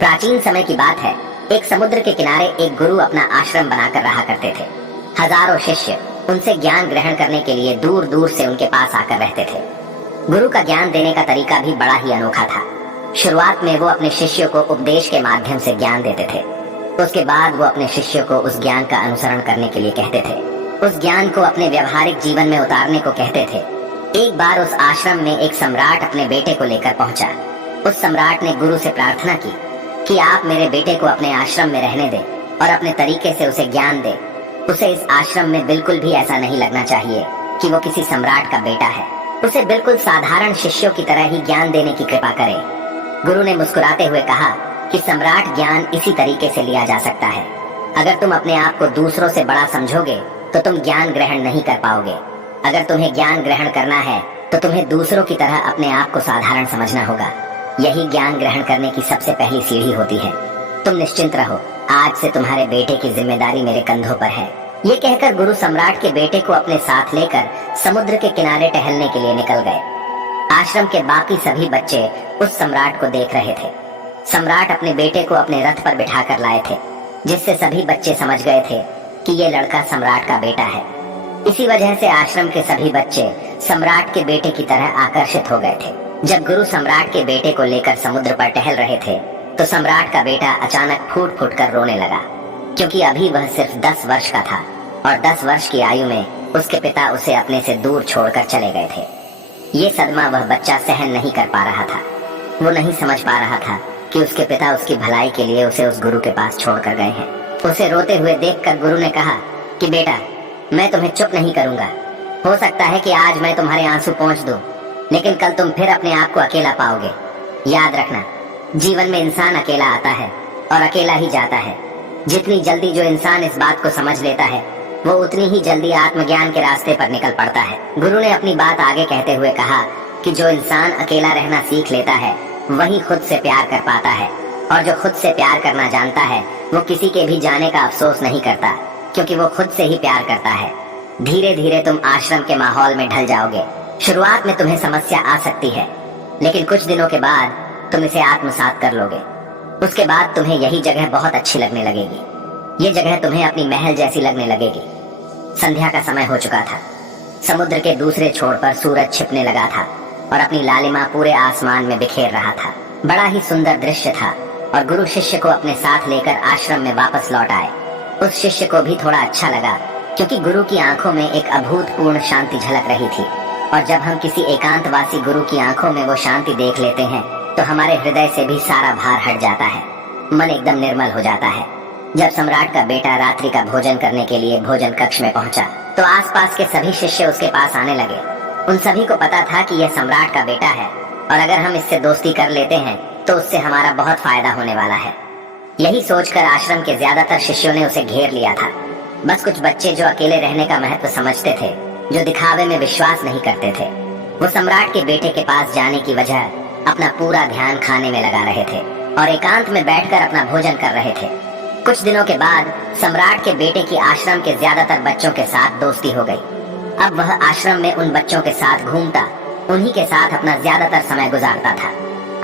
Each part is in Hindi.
प्राचीन समय की बात है। एक समुद्र के किनारे एक गुरु अपना आश्रम बनाकर रहा करते थे। हजारों शिष्य उनसे ज्ञान ग्रहण करने के लिए दूर दूर से उनके पास आकर रहते थे। गुरु का ज्ञान देने का तरीका भी बड़ा ही अनोखा था। शुरुआत में वो अपने शिष्यों को उपदेश के माध्यम से ज्ञान देते थे। उसके बाद वो अपने शिष्यों को उस ज्ञान का अनुसरण करने के लिए कहते थे। उस ज्ञान को अपने व्यवहारिक जीवन में उतारने को कहते थे। एक बार उस आश्रम में एक सम्राट अपने बेटे को लेकर पहुंचा। उस सम्राट ने गुरु से प्रार्थना की कि आप मेरे बेटे को अपने आश्रम में रहने दें और अपने तरीके से उसे ज्ञान दें। उसे इस आश्रम में बिल्कुल भी ऐसा नहीं लगना चाहिए कि वो किसी सम्राट का बेटा है। उसे बिल्कुल साधारण शिष्यों की तरह ही ज्ञान देने की कृपा करे। गुरु ने मुस्कुराते हुए कहा कि सम्राट ज्ञान इसी तरीके से लिया जा सकता है। अगर तुम अपने आप को दूसरों से बड़ा समझोगे तो तुम ज्ञान ग्रहण नहीं कर पाओगे। अगर तुम्हें ज्ञान ग्रहण करना है तो तुम्हें दूसरों की तरह अपने आप को साधारण समझना होगा। यही ज्ञान ग्रहण करने की सबसे पहली सीढ़ी होती है। तुम निश्चिंत रहो, आज से तुम्हारे बेटे की जिम्मेदारी मेरे कंधों पर है। ये कहकर गुरु सम्राट के बेटे को अपने साथ लेकर समुद्र के किनारे टहलने के लिए निकल गए। आश्रम के बाकी सभी बच्चे उस सम्राट को देख रहे थे। सम्राट अपने बेटे को अपने रथ पर बिठाकर लाए थे, जिससे सभी बच्चे समझ गए थे कि ये लड़का सम्राट का बेटा है। इसी वजह से आश्रम के सभी बच्चे सम्राट के बेटे की तरह आकर्षित हो गए थे। जब गुरु सम्राट के बेटे को लेकर समुद्र पर टहल रहे थे तो सम्राट का बेटा अचानक फूट फूट कर रोने लगा, क्योंकि अभी वह सिर्फ 10 वर्ष का था और 10 वर्ष की आयु में उसके पिता उसे अपने से दूर छोड़कर चले गए थे। ये सदमा वह बच्चा सहन नहीं कर पा रहा था। वो नहीं समझ पा रहा था कि उसके पिता उसकी भलाई के लिए उसे उस गुरु के पास छोड़कर गए हैं। उसे रोते हुए देखकर गुरु ने कहा कि बेटा, मैं तुम्हें चुप नहीं करूंगा। हो सकता है कि आज मैं तुम्हारे आंसू पोंछ दूं, लेकिन कल तुम फिर अपने आप को अकेला पाओगे। याद रखना, जीवन में इंसान अकेला आता है और अकेला ही जाता है। जितनी जल्दी जो इंसान इस बात को समझ लेता है वो उतनी ही जल्दी आत्मज्ञान के रास्ते पर निकल पड़ता है। गुरु ने अपनी बात आगे कहते हुए कहा कि जो इंसान अकेला रहना सीख लेता है वही खुद से प्यार कर पाता है, और जो खुद से प्यार करना जानता है वो किसी के भी जाने का अफसोस नहीं करता, क्योंकि वो खुद से ही प्यार करता है। धीरे धीरे तुम आश्रम के माहौल में ढल जाओगे। शुरुआत में तुम्हें समस्या आ सकती है, लेकिन कुछ दिनों के बाद तुम इसे आत्मसात कर लोगे। उसके बाद तुम्हें यही जगह बहुत अच्छी लगने लगेगी। ये जगह तुम्हें अपनी महल जैसी लगने लगेगी। संध्या का समय हो चुका था। समुद्र के दूसरे छोर पर सूरज छिपने लगा था और अपनी लालिमा पूरे आसमान में बिखेर रहा था। बड़ा ही सुंदर दृश्य था और गुरु शिष्य को अपने साथ लेकर आश्रम में वापस लौट आए। उस शिष्य को भी थोड़ा अच्छा लगा, क्योंकि गुरु की आंखों में एक अभूतपूर्व शांति झलक रही थी। और जब हम किसी एकांतवासी गुरु की आंखों में वो शांति देख लेते हैं तो हमारे हृदय से भी सारा भार हट जाता है, मन एकदम निर्मल हो जाता है। जब सम्राट का बेटा रात्रि का भोजन करने के लिए भोजन कक्ष में पहुंचा तो आसपास के सभी शिष्य उसके पास आने लगे। उन सभी को पता था कि यह सम्राट का बेटा है और अगर हम इससे दोस्ती कर लेते हैं तो उससे हमारा बहुत फायदा होने वाला है। यही सोचकर आश्रम के ज्यादातर शिष्यों ने उसे घेर लिया था। बस कुछ बच्चे जो अकेले रहने का महत्व समझते थे, जो दिखावे में विश्वास नहीं करते थे, वो सम्राट के बेटे के पास जाने की वजह अपना पूरा ध्यान खाने में लगा रहे थे और एकांत में बैठकर अपना भोजन कर रहे थे। कुछ दिनों के बाद सम्राट के बेटे की आश्रम के ज्यादातर बच्चों के साथ दोस्ती हो गई। अब वह आश्रम में उन बच्चों के साथ घूमता, उन्हीं के साथ अपना ज्यादातर समय गुजारता था।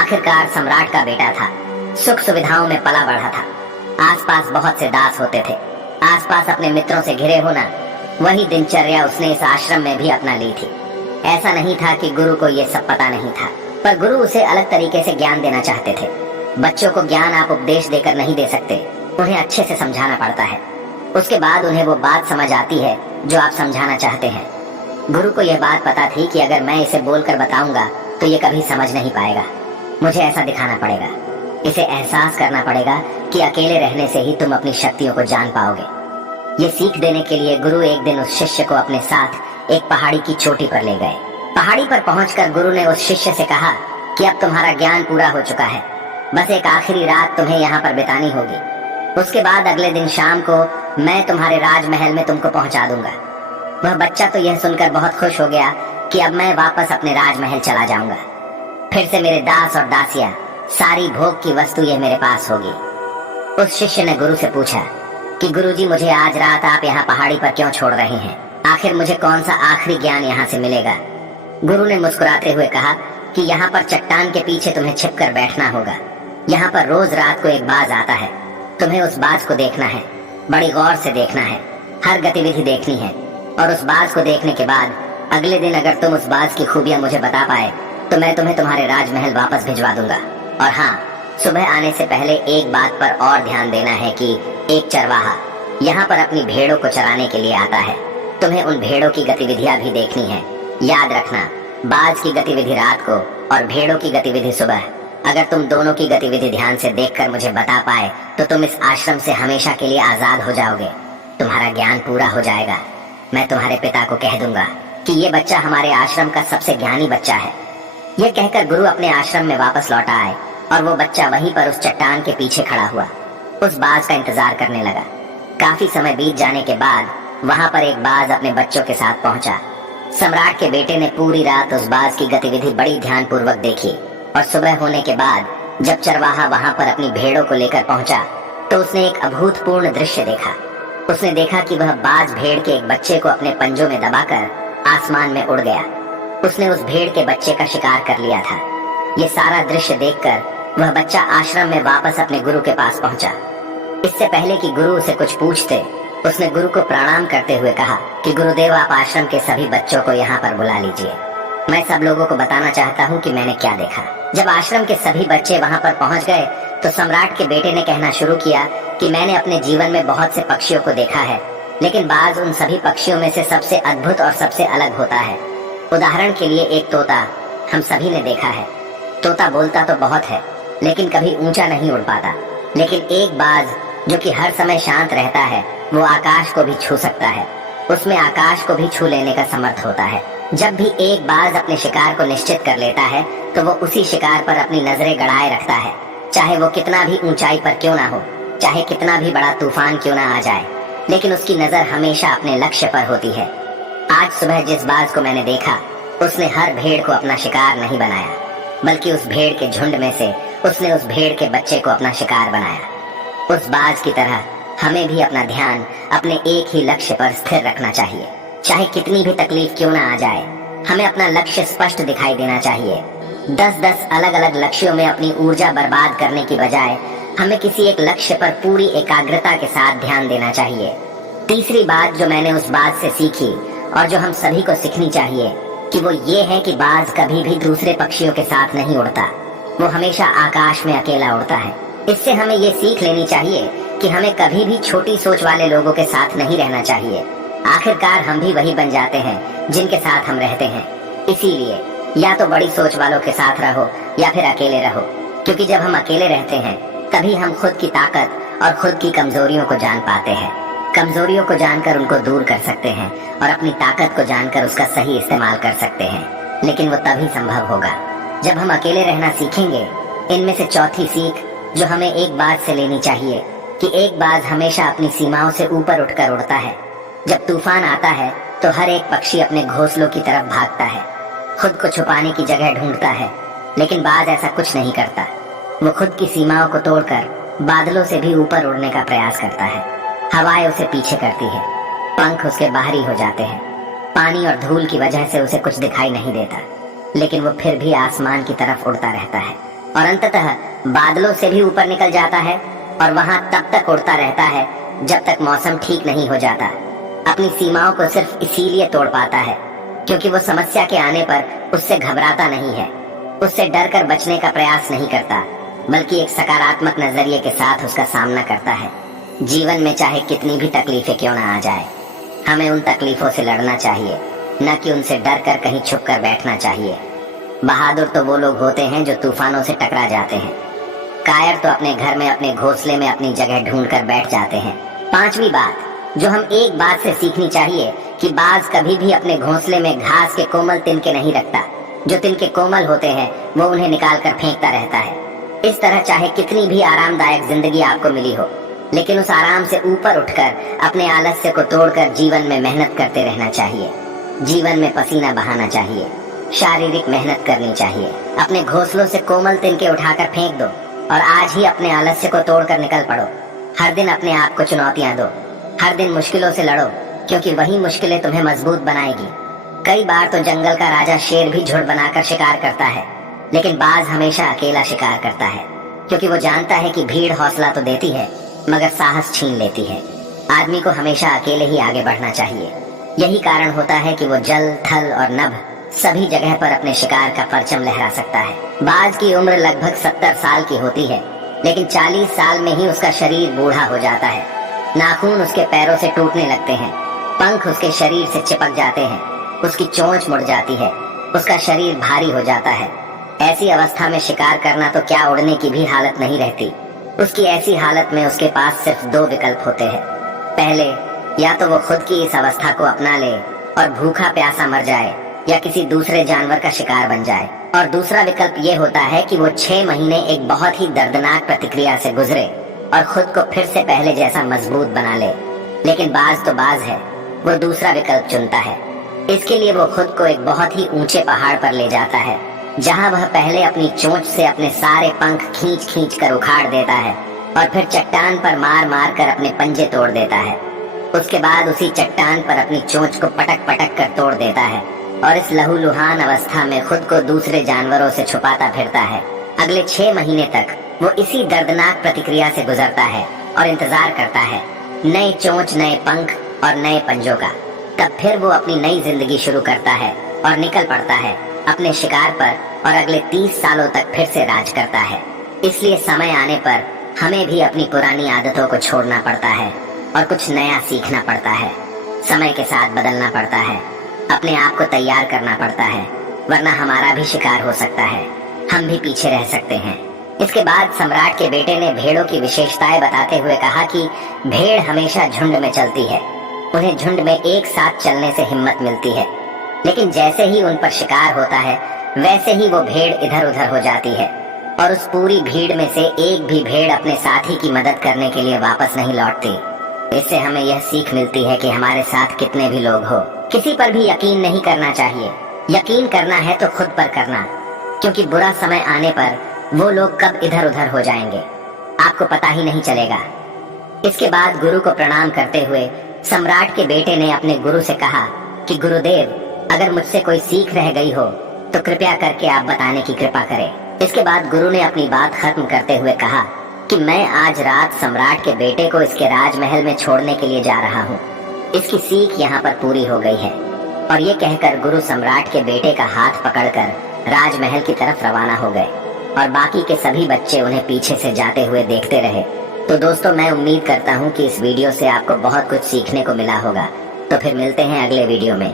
आखिरकार सम्राट का बेटा था, सुख सुविधाओं में पला बढ़ा था। आसपास बहुत से दास होते थे। आसपास अपने मित्रों से घिरे होना, वही दिनचर्या उसने इस आश्रम में भी अपना ली थी। ऐसा नहीं था कि गुरु को ये सब पता नहीं था, पर गुरु उसे अलग तरीके से ज्ञान देना चाहते थे। बच्चों को ज्ञान आप उपदेश देकर नहीं दे सकते, उन्हें अच्छे से समझाना पड़ता है। उसके बाद उन्हें वो बात समझ आती है जो आप समझाना चाहते हैं। गुरु को यह बात पता थी कि अगर मैं इसे बोलकर बताऊंगा तो ये कभी समझ नहीं पाएगा। मुझे ऐसा दिखाना पड़ेगा, इसे एहसास करना पड़ेगा कि अकेले रहने से ही तुम अपनी शक्तियों को जान पाओगे। ये सीख देने के लिए गुरु एक दिन उस शिष्य को अपने साथ एक पहाड़ी की चोटी पर ले गए। पहाड़ी पर पहुंचकर गुरु ने उस शिष्य से कहा कि अब तुम्हारा ज्ञान पूरा हो चुका है, बस एक आखिरी रात तुम्हें यहाँ पर बितानी होगी। उसके बाद अगले दिन शाम को मैं तुम्हारे राजमहल में तुमको पहुंचा दूंगा। वह बच्चा तो यह सुनकर बहुत खुश हो गया कि अब मैं वापस अपने राजमहल चला जाऊंगा। फिर से मेरे दास और दासियां, सारी भोग की वस्तु ये मेरे पास होगी। उस शिष्य ने गुरु से पूछा कि गुरुजी, मुझे आज रात आप यहाँ पहाड़ी पर क्यों छोड़ रहे हैं? आखिर मुझे कौन सा आखिरी ज्ञान यहाँ से मिलेगा? गुरु ने मुस्कुराते हुए कहा कि यहाँ पर चट्टान के पीछे तुम्हें छिपकर बैठना होगा। यहाँ पर रोज रात को एक बाज आता है, तुम्हें उस बाज को देखना है, बड़ी गौर से देखना है, हर गतिविधि देखनी है। और उस बाज को देखने के बाद अगले दिन अगर तुम उस बाज की खूबियां मुझे बता पाए तो मैं तुम्हें तुम्हारे राजमहल वापस भिजवा दूंगा। और हाँ, सुबह आने से पहले एक बात पर और ध्यान देना है कि एक चरवाहा यहाँ पर अपनी भेड़ों को चराने के लिए आता है। तुम्हें उन भेड़ों की गतिविधियां भी देखनी है। याद रखना, बाज की गतिविधि रात को और भेड़ों की गतिविधि सुबह। अगर तुम दोनों की गतिविधि ध्यान से देखकर मुझे बता पाए तो तुम इस आश्रम से हमेशा के लिए आजाद हो जाओगे। तुम्हारा ज्ञान पूरा हो जाएगा। मैं तुम्हारे पिता को कह दूंगा कि ये बच्चा हमारे आश्रम का सबसे ज्ञानी बच्चा है। यह कहकर गुरु अपने आश्रम में वापस लौटा आए और वो बच्चा वहीं पर उस चट्टान के पीछे खड़ा हुआ, उस बाज का इंतजार करने लगा। काफी समय बीत जाने के बाद वहां पर एक बाज अपने बच्चों के साथ पहुंचा। सम्राट के बेटे ने पूरी रात उस बाज की गतिविधि बड़ी ध्यानपूर्वक देखी और सुबह होने के बाद जब चरवाहा वहां पर अपनी भेड़ों को लेकर पहुंचा तो उसने एक अभूतपूर्व दृश्य देखा। उसने देखा कि वह बाज भेड़ के एक बच्चे को अपने पंजों में दबाकर आसमान में उड़ गया। उसने उस भेड़ के बच्चे का शिकार कर लिया था। ये सारा दृश्य देखकर वह बच्चा आश्रम में वापस अपने गुरु के पास पहुंचा। इससे पहले कि गुरु उसे कुछ पूछते, उसने गुरु को प्रणाम करते हुए कहा कि गुरुदेव, आप आश्रम के सभी बच्चों को यहाँ पर बुला लीजिए। मैं सब लोगों को बताना चाहता हूँ कि मैंने क्या देखा। जब आश्रम के सभी बच्चे वहाँ पर पहुँच गए तो सम्राट के बेटे ने कहना शुरू किया कि मैंने अपने जीवन में बहुत से पक्षियों को देखा है, लेकिन बाज उन सभी पक्षियों में से सबसे अद्भुत और सबसे अलग होता है। उदाहरण के लिए एक तोता हम सभी ने देखा है। तोता बोलता तो बहुत है लेकिन कभी ऊंचा नहीं उड़ पाता, लेकिन एक बाज जो कि हर समय शांत रहता है वो आकाश को भी छू सकता है। उसमें आकाश को भी छू लेने का समर्थ होता है। जब भी एक बाज अपने शिकार को निश्चित कर लेता है तो वो उसी शिकार पर अपनी नजरें गड़ाए रखता है, चाहे वो कितना भी ऊंचाई पर क्यों ना हो, चाहे कितना भी बड़ा तूफान क्यों ना आ जाए, लेकिन उसकी नजर हमेशा अपने लक्ष्य पर होती है। आज सुबह जिस बाज को मैंने देखा उसने हर भेड़ को अपना शिकार नहीं बनाया, बल्कि उस भेड़ के झुंड में से उसने उस भेड़ के बच्चे को अपना शिकार बनाया। उस बाज की तरह हमें भी अपना ध्यान अपने एक ही लक्ष्य पर स्थिर रखना चाहिए, चाहे कितनी भी तकलीफ क्यों ना आ जाए। हमें अपना लक्ष्य स्पष्ट दिखाई देना चाहिए। 10-10 अलग अलग लक्ष्यों में अपनी ऊर्जा बर्बाद करने की बजाय हमें किसी एक लक्ष्य पर पूरी एकाग्रता के साथ ध्यान देना चाहिए। तीसरी बात जो मैंने उस बात से सीखी और जो हम सभी को सीखनी चाहिए कि वो ये है कि बाज कभी भी दूसरे पक्षियों के साथ नहीं उड़ता, वो हमेशा आकाश में अकेला उड़ता है। इससे हमें ये सीख लेनी चाहिए कि हमें कभी भी छोटी सोच वाले लोगों के साथ नहीं रहना चाहिए। आखिरकार हम भी वही बन जाते हैं जिनके साथ हम रहते हैं। इसीलिए या तो बड़ी सोच वालों के साथ रहो या फिर अकेले रहो, क्योंकि जब हम अकेले रहते हैं तभी हम खुद की ताकत और खुद की कमजोरियों को जान पाते हैं। कमजोरियों को जानकर उनको दूर कर सकते हैं और अपनी ताकत को जानकर उसका सही इस्तेमाल कर सकते हैं, लेकिन वो तभी संभव होगा जब हम अकेले रहना सीखेंगे। इनमें से चौथी सीख जो हमें एक बात से लेनी चाहिए कि एक बाज हमेशा अपनी सीमाओं से ऊपर उठकर उड़ता है। जब तूफान आता है तो हर एक पक्षी अपने घोंसलों की तरफ भागता है, खुद को छुपाने की जगह ढूंढता है, लेकिन बाज ऐसा कुछ नहीं करता। वो खुद की सीमाओं को तोड़कर बादलों से भी ऊपर उड़ने का प्रयास करता है। हवाएं उसे पीछे करती है, पंख उसके बाहरी हो जाते हैं, पानी और धूल की वजह से उसे कुछ दिखाई नहीं देता, लेकिन वो फिर भी आसमान की तरफ उड़ता रहता है और अंततः बादलों से भी ऊपर निकल जाता है और वहां तब तक उड़ता रहता है जब तक मौसम ठीक नहीं हो जाता। अपनी सीमाओं को सिर्फ इसीलिए तोड़ पाता है क्योंकि वो समस्या के आने पर उससे घबराता नहीं है, उससे डर कर बचने का प्रयास नहीं करता, बल्कि एक सकारात्मक नजरिए के साथ उसका सामना करता है। जीवन में चाहे कितनी भी तकलीफें क्यों ना आ जाए, हमें उन तकलीफों से लड़ना चाहिए, न कि उनसे डर कर कहीं छुप कर बैठना चाहिए। बहादुर तो वो लोग होते हैं जो तूफानों से टकरा जाते हैं। कायर तो अपने घर में अपने घोंसले में अपनी जगह ढूंढ कर बैठ जाते हैं। पांचवी बात जो हम एक बात से सीखनी चाहिए कि बाज कभी भी अपने घोंसले में घास के कोमल तिनके नहीं रखता। जो तिनके कोमल होते हैं वो उन्हें निकाल कर फेंकता रहता है। इस तरह चाहे कितनी भी आरामदायक जिंदगी आपको मिली हो, लेकिन उस आराम से ऊपर उठकर अपने आलस्य को तोड़कर जीवन में मेहनत करते रहना चाहिए। जीवन में पसीना बहाना चाहिए, शारीरिक मेहनत करनी चाहिए। अपने घोंसलों से कोमल तिनके उठाकर फेंक दो और आज ही अपने आलस्य को तोड़कर निकल पड़ो। हर दिन अपने आप को चुनौतियां दो, हर दिन मुश्किलों से लड़ो, क्योंकि वही मुश्किलें तुम्हें मजबूत बनाएगी। कई बार तो जंगल का राजा शेर भी झुंड बनाकर शिकार करता है, लेकिन बाज हमेशा अकेला शिकार करता है, क्योंकि वो जानता है कि भीड़ हौसला तो देती है मगर साहस छीन लेती है। आदमी को हमेशा अकेले ही आगे बढ़ना चाहिए। यही कारण होता है कि वो जल, थल और नभ सभी जगह पर अपने शिकार का परचम लहरा सकता है। बाज की उम्र लगभग 70 साल की होती है, लेकिन 40 साल में ही उसका शरीर बूढ़ा हो जाता है। नाखून उसके पैरों से टूटने लगते हैं, पंख उसके शरीर से चिपक जाते हैं, उसकी चोंच मुड़ जाती है, उसका शरीर भारी हो जाता है। ऐसी अवस्था में शिकार करना तो क्या उड़ने की भी हालत नहीं रहती। उसकी ऐसी हालत में उसके पास सिर्फ 2 विकल्प होते हैं। पहले, या तो वो खुद की इस अवस्था को अपना ले और भूखा प्यासा मर जाए या किसी दूसरे जानवर का शिकार बन जाए, और दूसरा विकल्प ये होता है कि वो 6 महीने एक बहुत ही दर्दनाक प्रतिक्रिया से गुजरे और खुद को फिर से पहले जैसा मजबूत बना ले। लेकिन बाज तो बाज है, वो दूसरा विकल्प चुनता है। इसके लिए वो खुद को एक बहुत ही ऊंचे पहाड़ पर ले जाता है, जहां वह पहले अपनी चोंच से अपने सारे पंख खींच खींच कर उखाड़ देता है और फिर चट्टान पर मार मार कर अपने पंजे तोड़ देता है। उसके बाद उसी चट्टान पर अपनी चोंच को पटक पटक कर तोड़ देता है और इस लहूलुहान अवस्था में खुद को दूसरे जानवरों से छुपाता फिरता है। अगले 6 महीने तक वो इसी दर्दनाक प्रतिक्रिया से गुजरता है और इंतजार करता है नए चोंच, नए पंख और नए पंजों का। तब फिर वो अपनी नई जिंदगी शुरू करता है और निकल पड़ता है अपने शिकार पर और अगले 30 सालों तक फिर से राज करता है। इसलिए समय आने पर हमें भी अपनी पुरानी आदतों को छोड़ना पड़ता है और कुछ नया सीखना पड़ता है। समय के साथ बदलना पड़ता है, अपने आप को तैयार करना पड़ता है, वरना हमारा भी शिकार हो सकता है, हम भी पीछे रह सकते हैं। इसके बाद सम्राट के बेटे ने भेड़ों की विशेषताएं बताते हुए कहा कि भेड़ हमेशा झुंड में चलती है, उन्हें झुंड में एक साथ चलने से हिम्मत मिलती है, लेकिन जैसे ही उन पर शिकार होता है वैसे ही वो भेड़ इधर उधर हो जाती है और उस पूरी भीड़ में से एक भी भेड़ अपने साथी की मदद करने के लिए वापस नहीं लौटती। इससे हमें यह सीख मिलती है कि हमारे साथ कितने भी लोग हो, किसी पर भी यकीन नहीं करना चाहिए। यकीन करना है तो खुद पर करना, क्योंकि बुरा समय आने पर वो लोग कब इधर उधर हो जाएंगे आपको पता ही नहीं चलेगा। इसके बाद गुरु को प्रणाम करते हुए सम्राट के बेटे ने अपने गुरु से कहा कि गुरुदेव, अगर मुझसे कोई सीख रह गई हो तो कृपया करके आप बताने की कृपा करें। इसके बाद गुरु ने अपनी बात खत्म करते हुए कहा कि मैं आज रात सम्राट के बेटे को इसके राजमहल में छोड़ने के लिए जा रहा हूँ। इसकी सीख यहाँ पर पूरी हो गई है। और ये कहकर गुरु सम्राट के बेटे का हाथ पकड़कर राजमहल की तरफ रवाना हो गए और बाकी के सभी बच्चे उन्हें पीछे से जाते हुए देखते रहे। तो दोस्तों, मैं उम्मीद करता हूँ कि इस वीडियो से आपको बहुत कुछ सीखने को मिला होगा। तो फिर मिलते हैं अगले वीडियो में।